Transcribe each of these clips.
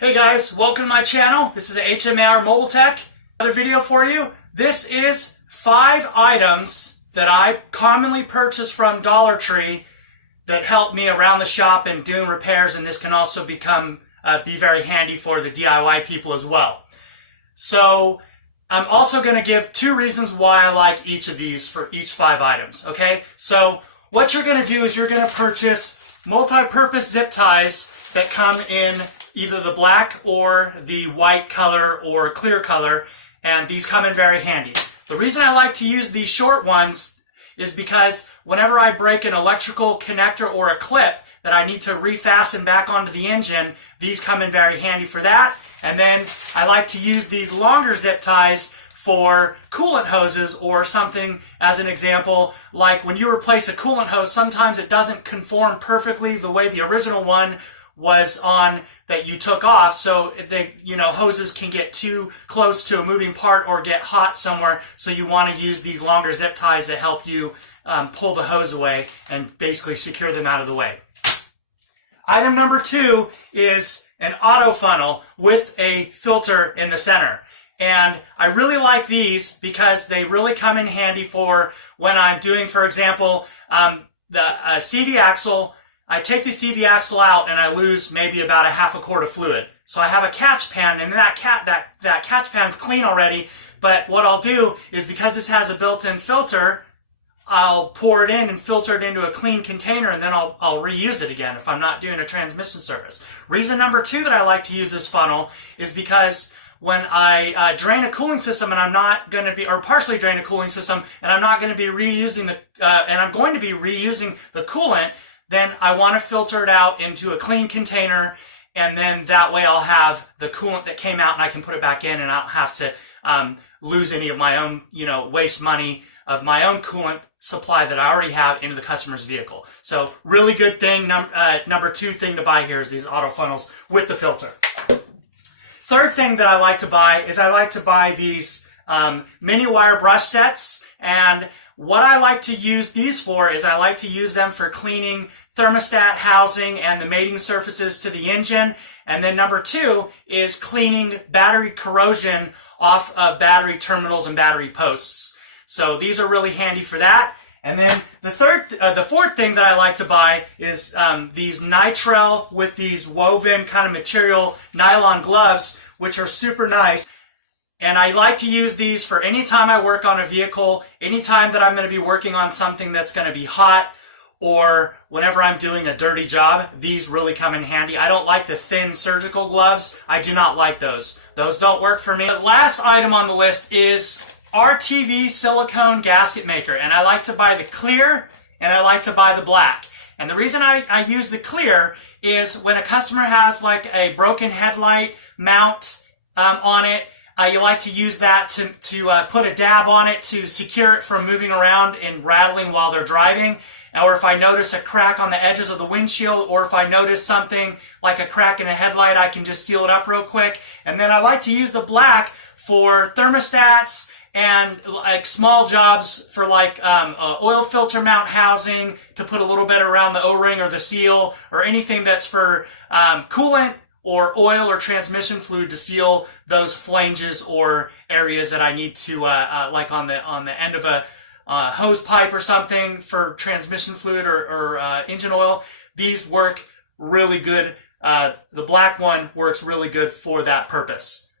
Hey guys, welcome to my channel. This is HMAR Mobile Tech. Another video for you. This is 5 items that I commonly purchase from Dollar Tree that help me around the shop and doing repairs, and this can also be very handy for the DIY people as well. So I'm also going to give 2 reasons why I like each of these for each 5 items. Okay, so what you're going to do is you're going to purchase multi-purpose zip ties that come in either the black or the white color or clear color, and these come in very handy. The reason I like to use these short ones is because whenever I break an electrical connector or a clip that I need to refasten back onto the engine, these come in very handy for that. And then I like to use these longer zip ties for coolant hoses or something. As an example, like when you replace a coolant hose, sometimes it doesn't conform perfectly the way the original one was on that you took off, so hoses can get too close to a moving part or get hot somewhere, so you want to use these longer zip ties to help you pull the hose away and basically secure them out of the way. Item number 2 is an auto funnel with a filter in the center. And I really like these because they really come in handy for when I'm doing, for example, the CV axle. I take the CV axle out and I lose maybe about a half a quart of fluid. So I have a catch pan, and that catch pan's clean already, but what I'll do is, because this has a built-in filter, I'll pour it in and filter it into a clean container, and then I'll reuse it again if I'm not doing a transmission service. Reason number 2 that I like to use this funnel is because when I drain a cooling system, and I'm not going to be, or partially drain a cooling system, and I'm not going to be reusing the coolant, then I want to filter it out into a clean container, and then that way I'll have the coolant that came out and I can put it back in, and I don't have to lose any of my own, waste money of my own coolant supply that I already have into the customer's vehicle. So really good thing. Number 2 thing to buy here is these auto funnels with the filter. Third thing that I like to buy is I like to buy these mini wire brush sets, and what I like to use these for is I like to use them for cleaning thermostat housing and the mating surfaces to the engine. And then number 2 is cleaning battery corrosion off of battery terminals and battery posts. So these are really handy for that. And then the 4th thing that I like to buy is these nitrile with these woven kind of material nylon gloves, which are super nice. And I like to use these for any time I work on a vehicle, any time that I'm going to be working on something that's going to be hot, or whenever I'm doing a dirty job. These really come in handy. I don't like the thin surgical gloves. I do not like those. Those don't work for me. The last item on the list is RTV silicone gasket maker. And I like to buy the clear and I like to buy the black. And the reason I use the clear is when a customer has like a broken headlight mount on it, you like to use that to put a dab on it to secure it from moving around and rattling while they're driving. Or if I notice a crack on the edges of the windshield, or if I notice something like a crack in a headlight, I can just seal it up real quick. And then I like to use the black for thermostats and like small jobs for like oil filter mount housing, to put a little bit around the O-ring or the seal, or anything that's for coolant or oil or transmission fluid to seal those flanges or areas that I need to, like on the end of a hose pipe or something for transmission fluid or engine oil. These work really good. The black one works really good for that purpose.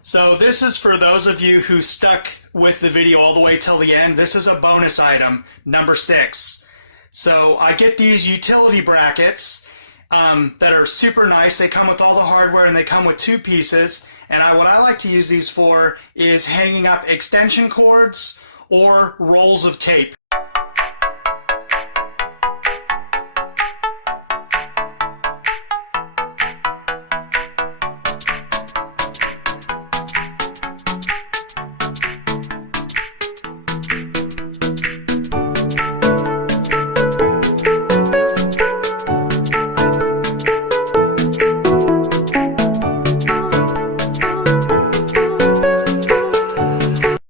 So this is for those of you who stuck with the video all the way till the end. This is a bonus item, number 6. So I get these utility brackets that are super nice. They come with all the hardware, and they come with 2 pieces. And what I like to use these for is hanging up extension cords or rolls of tape.